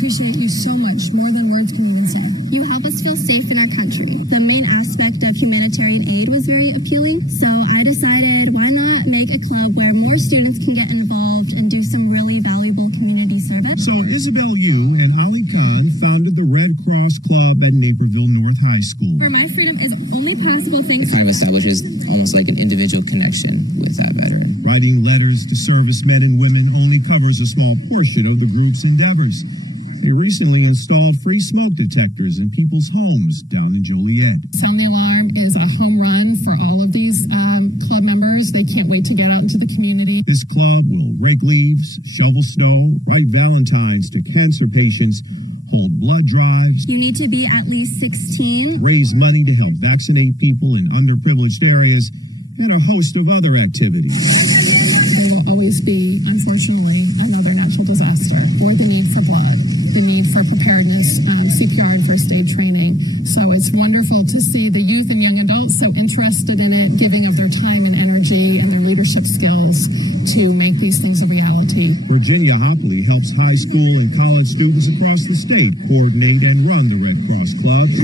appreciate you so much, more than words can even say. You help us feel safe in our country. The main aspect of humanitarian aid was very appealing, so I decided why not make a club where more students can get involved and do some really valuable community service. So Isabel Yu and Ali Khan founded the Red Cross Club at Naperville North High School. For My Freedom is only possible thanks It kind of establishes almost like an individual connection with that veteran. Writing letters to servicemen and women only covers a small portion of the group's endeavors. They recently installed free smoke detectors in people's homes down in Joliet. Sound the Alarm is a home run for all of these club members. They can't wait to get out into the community. This club will rake leaves, shovel snow, write valentines to cancer patients, hold blood drives. You need to be at least 16. Raise money to help vaccinate people in underprivileged areas, and a host of other activities. There will always be, unfortunately, another natural disaster or the need for blood, the need for preparedness, CPR and first aid training. So it's wonderful to see the youth and young adults so interested in it, giving of their time and energy and their leadership skills to make these things a reality. Virginia Hopley helps high school and college students across the state coordinate and run the Red Cross clubs.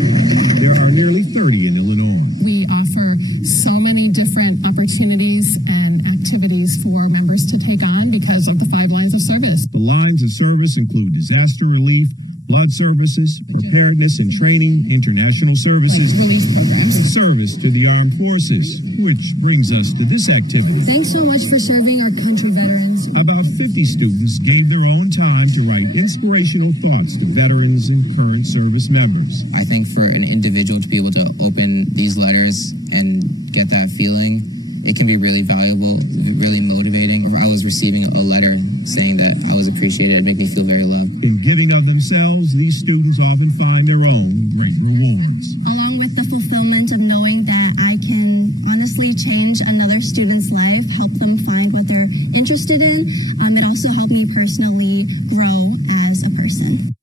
There are nearly 30 in Illinois. We offer so many different opportunities and activities for members to take on because of the 5 lines of service. The lines of service include disaster relief, blood services, preparedness and training, international services, Relief programs. service to the armed forces, which brings us to this activity. Thanks so much for serving our country, veterans. About 50 students gave their own time to write inspirational thoughts to veterans and current service members. I think for an individual to be able to open these letters and get that feeling, it can be really valuable, really motivating. I was receiving a letter saying that I was appreciated. It made me feel very loved. In giving of themselves, these students often find their own great rewards. Along with the fulfillment of knowing that I can honestly change another student's life, help them find what they're interested in, it also helped me personally grow as a person.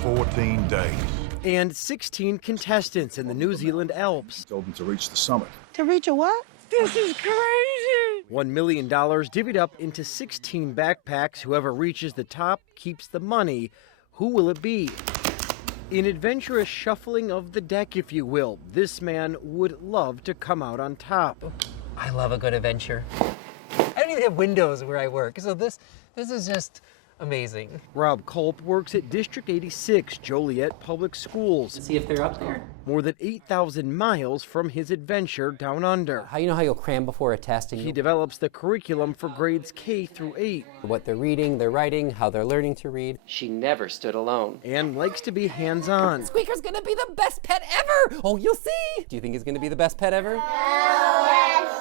14 days. And 16 contestants in the New Zealand Alps. Told them to reach the summit. To reach a what? This is crazy. $1 million divvied up into 16 backpacks. Whoever reaches the top keeps the money. Who will it be? An adventurous shuffling of the deck, if you will. This man would love to come out on top. I love a good adventure. I don't even have windows where I work, so this is just amazing. Rob Culp works at District 86 Joliet Public Schools. Let's see if they're up there. More than 8,000 miles from his adventure down under. You know how you'll cram before a test? And He develops the curriculum for grades K through 8. what they're reading, they're writing, how they're learning to read. She never stood alone. And likes to be hands-on. Squeaker's gonna be the best pet ever! Oh, you'll see! Do you think he's gonna be the best pet ever?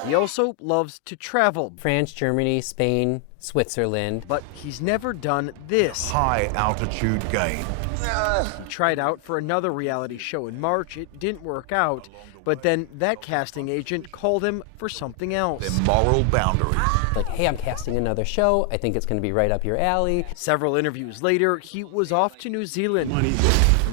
He also loves to travel. France, Germany, Spain, Switzerland. But he's never done this. High altitude game. He tried out for another reality show in March. It didn't work out. But then that casting agent called him for something else. Their moral boundaries. Like, hey, I'm casting another show. I think it's gonna be right up your alley. Several interviews later, he was off to New Zealand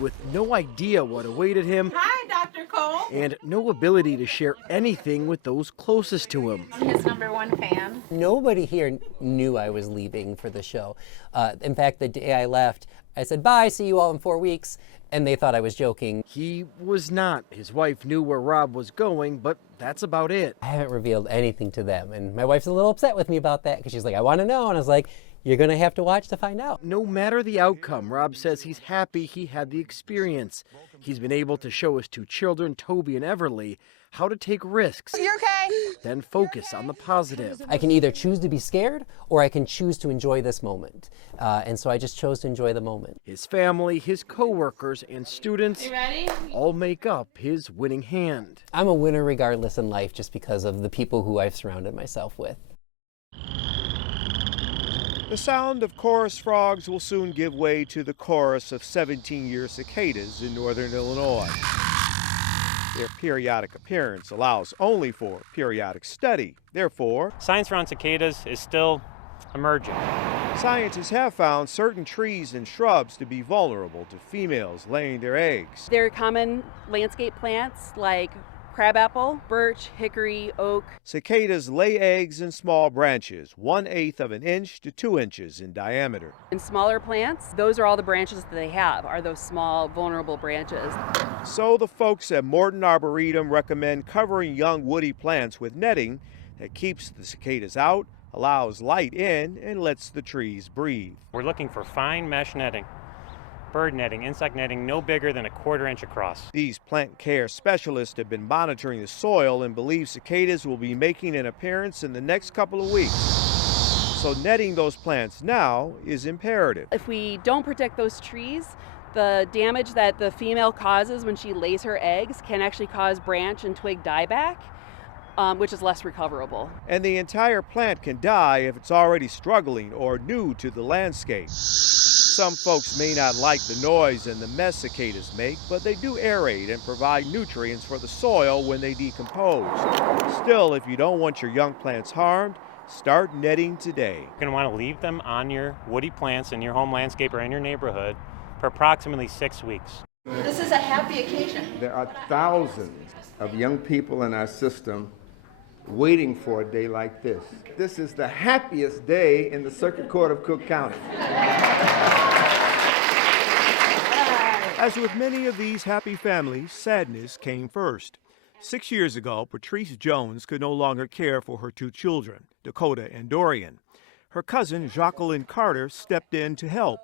with no idea what awaited him. Hi, Dr. Cole. And no ability to share anything with those closest to him. I'm his #1 fan. Nobody here knew I was leaving for the show. In fact, the day I left, I said, bye, see you all in 4 weeks. And they thought I was joking. He was not. His wife knew where Rob was going, but that's about it. I haven't revealed anything to them. And my wife's a little upset with me about that because she's like, I want to know. And I was like, you're going to have to watch to find out. No matter the outcome, Rob says he's happy he had the experience. He's been able to show his 2 children, Toby and Everly, how to take risks. You okay? Then focus on the positive. I can either choose to be scared or I can choose to enjoy this moment. And so I just chose to enjoy the moment. His family, his coworkers, and students ready? all make up his winning hand. I'm a winner regardless in life just because of the people who I've surrounded myself with. The sound of chorus frogs will soon give way to the chorus of 17-year cicadas in northern Illinois. Their periodic appearance allows only for periodic study. Therefore, science around cicadas is still emerging. Scientists have found certain trees and shrubs to be vulnerable to females laying their eggs. They're common landscape plants like crabapple, birch, hickory, oak. Cicadas lay eggs in small branches, 1/8 of an inch to 2 inches in diameter. In smaller plants, those are all the branches that they have, are those small, vulnerable branches. So the folks at Morton Arboretum recommend covering young woody plants with netting that keeps the cicadas out, allows light in, and lets the trees breathe. We're looking for fine mesh netting, bird netting, insect netting, no bigger than 1/4 inch across. These plant care specialists have been monitoring the soil and believe cicadas will be making an appearance in the next couple of weeks. So netting those plants now is imperative. If we don't protect those trees, the damage that the female causes when she lays her eggs can actually cause branch and twig dieback, which is less recoverable. And the entire plant can die if it's already struggling or new to the landscape. Some folks may not like the noise and the mess cicadas make, but they do aerate and provide nutrients for the soil when they decompose. Still, if you don't want your young plants harmed, start netting today. You're going to want to leave them on your woody plants in your home landscape or in your neighborhood for approximately 6 weeks. This is a happy occasion. There are thousands of young people in our system waiting for a day like this. This is the happiest day in the Circuit Court of Cook County. As with many of these happy families, sadness came first. 6 years ago, Patrice Jones could no longer care for her 2 children, Dakota and Dorian. Her cousin, Jacqueline Carter, stepped in to help.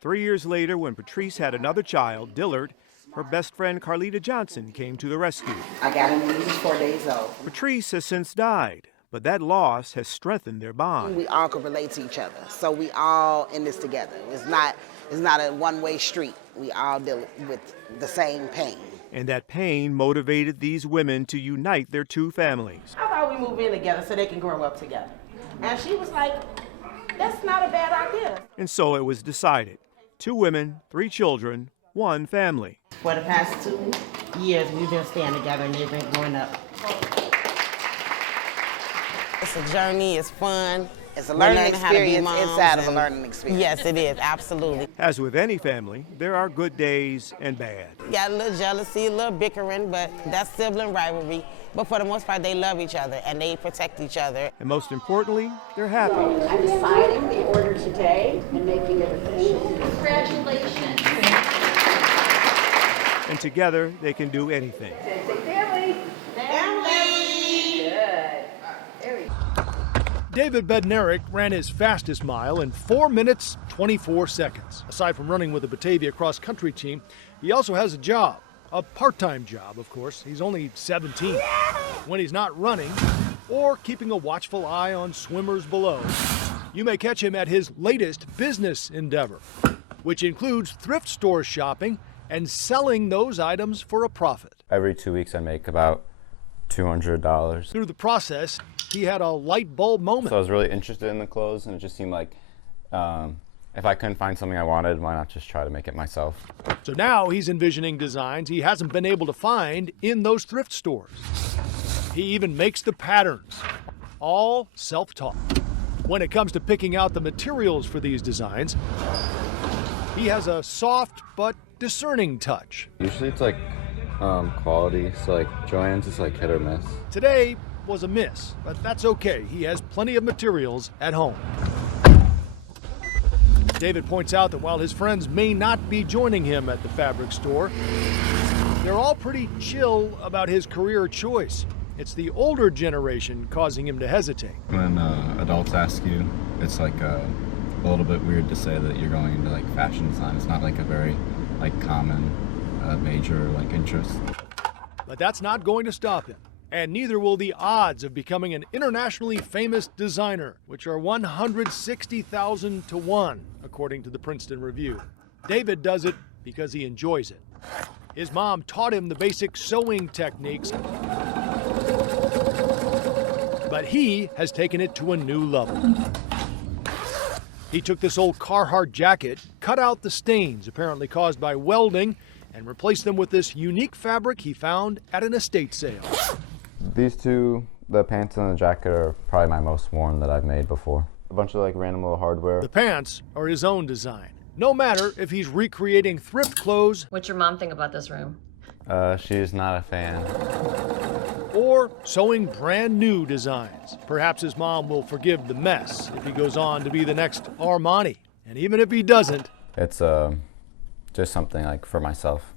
3 years later, when Patrice had another child, Dillard, her best friend Carlita Johnson came to the rescue. I got him when he was 4 days old. Patrice has since died, but that loss has strengthened their bond. We all could relate to each other, so we all in this together. It's not a one-way street. We all deal with the same pain. And that pain motivated these women to unite their 2 families. How about we move in together so they can grow up together? And she was like, that's not a bad idea. And so it was decided. 2 women, 3 children, 1 family. For the past 2 years, we've been staying together and they've been growing up. It's a journey, it's fun. It's a learning experience inside of a learning experience. Yes, it is, absolutely. As with any family, there are good days and bad. Got a little jealousy, a little bickering, but that's sibling rivalry. But for the most part, they love each other and they protect each other. And most importantly, they're happy. I'm signing the order today and making it official. Congratulations. And together, they can do anything. Family. Family. Good. There we go. David Bednarik ran his fastest mile in 4 minutes, 24 seconds. Aside from running with the Batavia cross-country team, he also has a job. A part-time job, of course. He's only 17. When he's not running or keeping a watchful eye on swimmers below, you may catch him at his latest business endeavor, which includes thrift store shopping and selling those items for a profit. Every 2 weeks I make about $200. Through the process, he had a light bulb moment. So I was really interested in the clothes, and it just seemed like if I couldn't find something I wanted, why not just try to make it myself? So now he's envisioning designs he hasn't been able to find in those thrift stores. He even makes the patterns, all self-taught. When it comes to picking out the materials for these designs, he has a soft but discerning touch. Usually it's like quality, so like Joann's is like hit or miss. Today was a miss, but that's okay. He has plenty of materials at home. David points out that while his friends may not be joining him at the fabric store, they're all pretty chill about his career choice. It's the older generation causing him to hesitate. When adults ask you, it's like a little bit weird to say that you're going into like fashion design. It's not like a very like common major like interest. But that's not going to stop him. And neither will the odds of becoming an internationally famous designer, which are 160,000 to 1, according to the Princeton Review. David does it because he enjoys it. His mom taught him the basic sewing techniques, but he has taken it to a new level. He took this old Carhartt jacket, cut out the stains apparently caused by welding, and replaced them with this unique fabric he found at an estate sale. These two, the pants and the jacket, are probably my most worn that I've made before. A bunch of like random little hardware. The pants are his own design. No matter if he's recreating thrift clothes. What's your mom think about this room? She's not a fan. or sewing brand new designs. Perhaps his mom will forgive the mess if he goes on to be the next Armani. And even if he doesn't, it's just something like for myself.